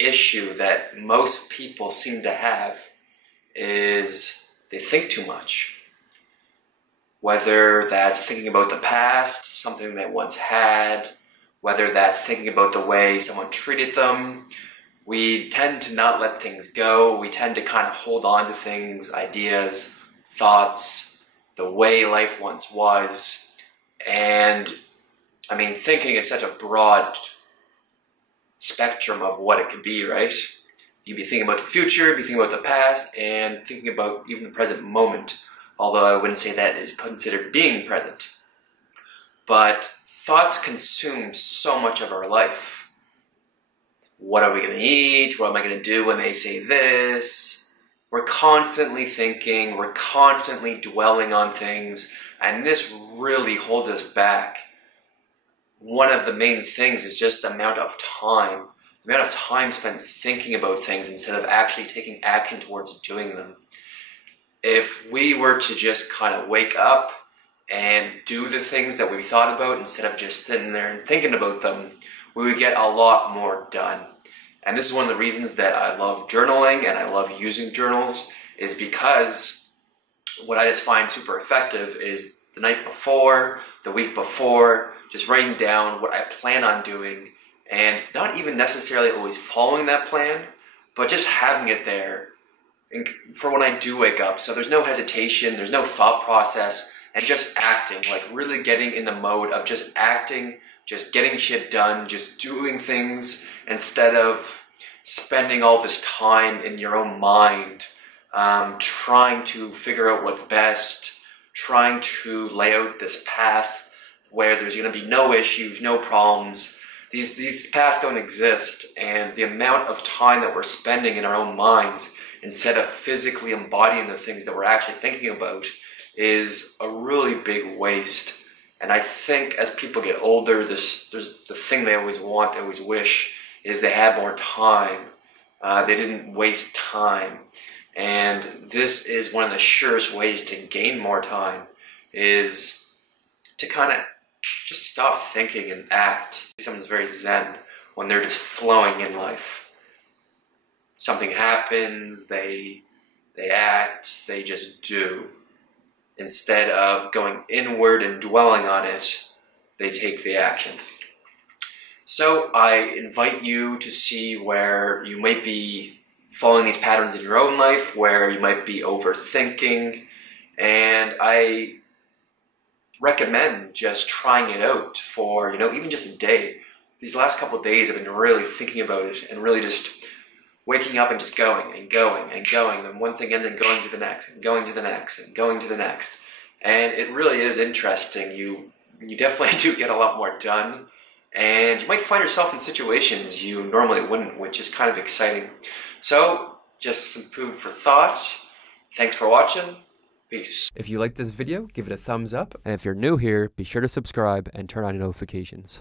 issue that most people seem to have is they think too much. Whether that's thinking about the past, something they once had, whether that's thinking about the way someone treated them, we tend to not let things go. We tend to kind of hold on to things, ideas, thoughts, the way life once was. And I mean, thinking is such a broad spectrum of what it could be, right? You'd be thinking about the future, be thinking about the past, and thinking about even the present moment. Although I wouldn't say that is considered being present. But thoughts consume so much of our life. What are we going to eat? What am I going to do when they say this? We're constantly thinking, we're constantly dwelling on things, and this really holds us back. One of the main things is just the amount of time spent thinking about things instead of actually taking action towards doing them. If we were to just kind of wake up and do the things that we thought about instead of just sitting there and thinking about them, we would get a lot more done. And this is one of the reasons that I love journaling and I love using journals, is because what I just find super effective is the night before, the week before, just writing down what I plan on doing, and not even necessarily always following that plan, but just having it there for when I do wake up. So there's no hesitation, there's no thought process, and just acting, like really getting in the mode of just acting, just getting shit done, just doing things instead of spending all this time in your own mind, trying to figure out what's best, trying to lay out this path where there's going to be no issues, no problems. These paths don't exist, and the amount of time that we're spending in our own minds instead of physically embodying the things that we're actually thinking about is a really big waste. And I think as people get older, there's the thing they always want, they always wish, is they had more time. They didn't waste time. And this is one of the surest ways to gain more time, is to kind of just stop thinking and act. Someone's very zen when they're just flowing in life. Something happens, they act, they just do. Instead of going inward and dwelling on it, they take the action. So I invite you to see where you might be following these patterns in your own life, where you might be overthinking, and I recommend just trying it out for, even just a day. These last couple of days I've been really thinking about it and really just waking up and just going and going and going, and one thing ends and going to the next and going to the next and going to the next. And it really is interesting. You definitely do get a lot more done, and you might find yourself in situations you normally wouldn't, which is kind of exciting. So just some food for thought. Thanks for watching. Peace. If you like this video, give it a thumbs up, and if you're new here, be sure to subscribe and turn on notifications.